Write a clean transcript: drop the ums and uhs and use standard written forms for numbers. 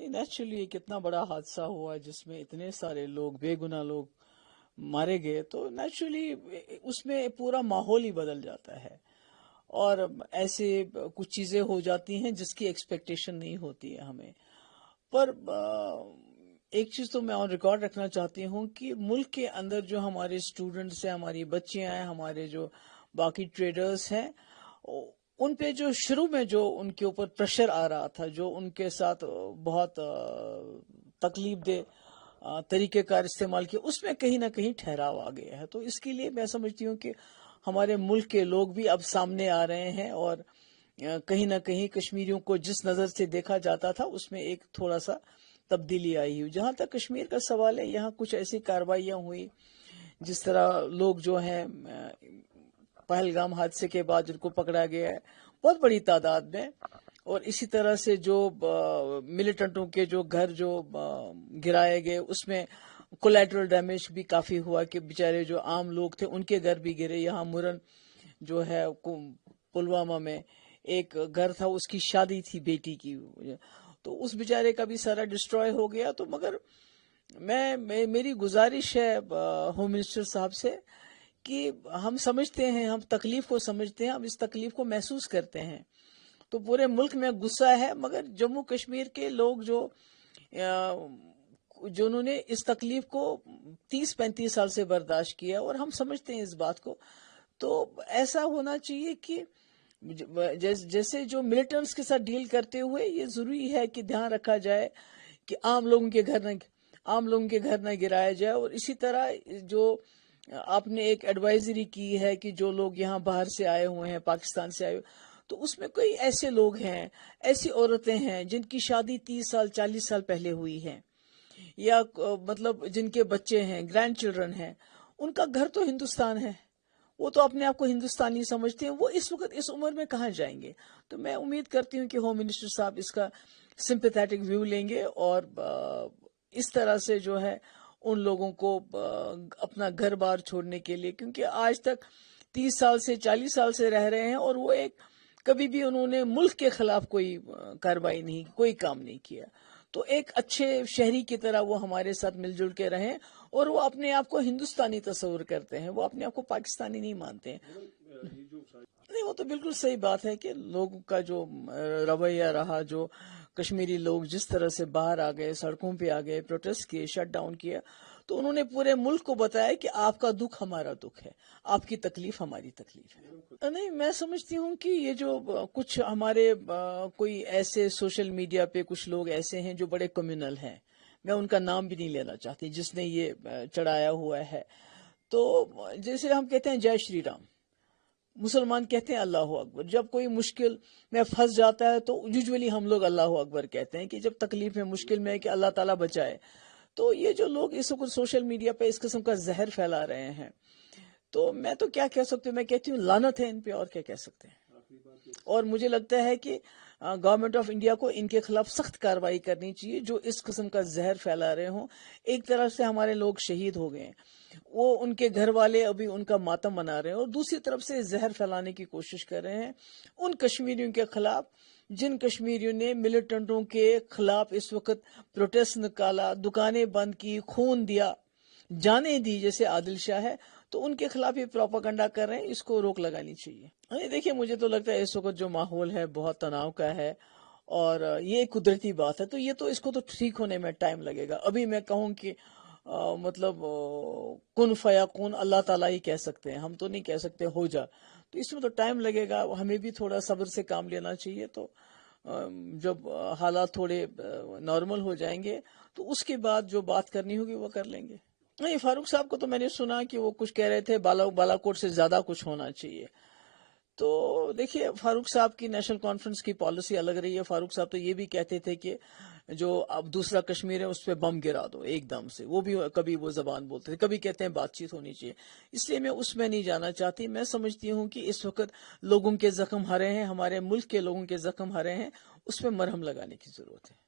نہیں نیچرلی یہ کتنا بڑا حادثہ ہوا جس میں اتنے سارے لوگ بے گناہ لوگ مارے گئے، تو نیچرلی اس میں پورا ماحول ہی بدل جاتا ہے، اور ایسے کچھ چیزیں ہو جاتی ہیں جس کی ایکسپیکٹیشن نہیں ہوتی ہے ہمیں۔ پر ایک چیز تو میں آن ریکارڈ رکھنا چاہتی ہوں کہ ملک کے اندر جو ہمارے اسٹوڈنٹس ہیں، ہماری بچیاں ہیں، ہمارے جو باقی ٹریڈرز ہیں، ان پہ جو شروع میں جو ان کے اوپر پریشر آ رہا تھا، جو ان کے ساتھ بہت تکلیف دہ طریقہ کار استعمال کیا، اس میں کہیں نہ کہیں ٹھہراؤ آ گیا ہے۔ تو اس کے لیے میں سمجھتی ہوں کہ ہمارے ملک کے لوگ بھی اب سامنے آ رہے ہیں، اور کہیں نہ کہیں کشمیریوں کو جس نظر سے دیکھا جاتا تھا اس میں ایک تھوڑا سا تبدیلی آئی ہوئی۔ جہاں تک کشمیر کا سوال ہے، یہاں کچھ ایسی کارروائیاں ہوئی جس طرح لوگ جو ہیں پہلگام حادثے کے بعد جن کو پکڑا گیا ہے بہت بڑی تعداد میں، اور اسی طرح سے جو ملیٹنٹوں کے جو گھر جو گرائے گئے اس میں کولیٹرل ڈیمیج بھی کافی ہوا کہ بیچارے جو عام لوگ تھے ان کے گھر بھی گرے۔ یہاں مرن جو ہے پلوامہ میں ایک گھر تھا، اس کی شادی تھی بیٹی کی، تو اس بیچارے کا بھی سارا ڈسٹروائے ہو گیا۔ تو مگر میری گزارش ہے ہوم منسٹر صاحب سے کہ ہم سمجھتے ہیں، ہم تکلیف کو سمجھتے ہیں، ہم اس تکلیف کو محسوس کرتے ہیں، تو پورے ملک میں غصہ ہے، مگر جموں کشمیر کے لوگ جنہوں نے اس تکلیف کو 30-35 سال سے برداشت کیا، اور ہم سمجھتے ہیں اس بات کو، تو ایسا ہونا چاہیے کہ جیسے جو ملیٹنٹس کے ساتھ ڈیل کرتے ہوئے یہ ضروری ہے کہ دھیان رکھا جائے کہ عام لوگوں کے گھر نہ گرایا جائے، اور اسی طرح جو آپ نے ایک ایڈوائزری کی ہے کہ جو لوگ یہاں باہر سے آئے ہوئے ہیں، پاکستان سے آئے ہوئے، تو اس میں کوئی ایسے لوگ ہیں، ایسی عورتیں ہیں جن کی شادی 30 سال 40 سال پہلے ہوئی ہے، یا مطلب جن کے بچے ہیں، گرینڈ چلڈرن ہیں، ان کا گھر تو ہندوستان ہے، وہ تو اپنے آپ کو ہندوستانی سمجھتے ہیں، وہ اس وقت اس عمر میں کہاں جائیں گے؟ تو میں امید کرتی ہوں کہ ہوم منسٹر صاحب اس کا سمپیتھیٹک ویو لیں گے، اور اس طرح سے جو ہے ان لوگوں کو اپنا گھر بار چھوڑنے کے لیے، کیونکہ آج تک 30 سال سے 40 سال سے رہ رہے ہیں، اور وہ کبھی بھی انہوں نے ملک کے خلاف کوئی کارروائی نہیں، کوئی کام نہیں کیا، تو ایک اچھے شہری کی طرح وہ ہمارے ساتھ مل جل کے رہیں، اور وہ اپنے آپ کو ہندوستانی تصور کرتے ہیں، وہ اپنے آپ کو پاکستانی نہیں مانتے ہیں۔ نہیں، وہ تو بالکل صحیح بات ہے کہ لوگوں کا جو رویہ رہا، جو کشمیری لوگ جس طرح سے باہر آ گئے، سڑکوں پہ آ گئے، پروٹیسٹ کیے، شٹ ڈاؤن کیا، تو انہوں نے پورے ملک کو بتایا کہ آپ کا دکھ ہمارا دکھ ہے، آپ کی تکلیف ہماری تکلیف ہے۔ نہیں، میں سمجھتی ہوں کہ یہ جو کچھ ہمارے کوئی ایسے سوشل میڈیا پہ کچھ لوگ ایسے ہیں جو بڑے کمیونل ہیں، میں ان کا نام بھی نہیں لینا چاہتی، جس نے یہ چڑھایا ہوا ہے، تو جیسے ہم کہتے ہیں جے شری رام، مسلمان کہتے ہیں اللہ اکبر، جب کوئی مشکل میں پھنس جاتا ہے تو یوزولی ہم لوگ اللہ اکبر کہتے ہیں کہ جب تکلیف میں مشکل میں ہے کہ اللہ تعالیٰ بچائے۔ تو یہ جو لوگ اس وقت سوشل میڈیا پہ اس قسم کا زہر پھیلا رہے ہیں، تو میں تو کیا کہہ سکتی ہوں، میں کہتی ہوں لعنت ہے ان پہ، اور کیا کہہ سکتے ہیں۔ اور مجھے لگتا ہے کہ گورنمنٹ آف انڈیا کو ان کے خلاف سخت کارروائی کرنی چاہیے جو اس قسم کا زہر پھیلا رہے ہوں۔ ایک طرف سے ہمارے لوگ شہید ہو گئے ہیں، وہ ان کے گھر والے ابھی ان کا ماتم منا رہے ہیں، اور دوسری طرف سے زہر پھیلانے کی کوشش کر رہے ہیں ان کشمیریوں کے خلاف جن کشمیریوں نے ملیٹنٹوں کے خلاف اس وقت پروٹیسٹ نکالا، دکانیں بند کی، خون دیا، جانیں دی، جیسے عادل شاہ ہے، تو ان کے خلاف یہ پروپیگنڈا کر رہے ہیں، اس کو روک لگانی چاہیے۔ دیکھیے، مجھے تو لگتا ہے اس وقت جو ماحول ہے بہت تناؤ کا ہے، اور یہ ایک قدرتی بات ہے، تو یہ تو اس کو تو ٹھیک ہونے میں ٹائم لگے گا۔ ابھی میں کہوں کہ مطلب کن فیکون اللہ تعالیٰ ہی کہہ سکتے ہیں، ہم تو نہیں کہہ سکتے ہو جا، تو اس میں تو ٹائم لگے گا، ہمیں بھی تھوڑا صبر سے کام لینا چاہیے۔ تو جب حالات تھوڑے نارمل ہو جائیں گے تو اس کے بعد جو بات کرنی ہوگی وہ کر لیں گے۔ نہیں، فاروق صاحب کو تو میں نے سنا کہ وہ کچھ کہہ رہے تھے بالا کوٹ سے زیادہ کچھ ہونا چاہیے، تو دیکھیے فاروق صاحب کی نیشنل کانفرنس کی پالیسی الگ رہی ہے۔ فاروق صاحب تو یہ بھی کہتے تھے کہ جو اب دوسرا کشمیر ہے اس پہ بم گرا دو ایک دم سے، وہ بھی کبھی وہ زبان بولتے تھے، کبھی کہتے ہیں بات چیت ہونی چاہیے، اس لیے میں اس میں نہیں جانا چاہتی۔ میں سمجھتی ہوں کہ اس وقت لوگوں کے زخم ہرے ہیں، ہمارے ملک کے لوگوں کے زخم ہرے ہیں، اس پہ مرہم لگانے کی ضرورت ہے۔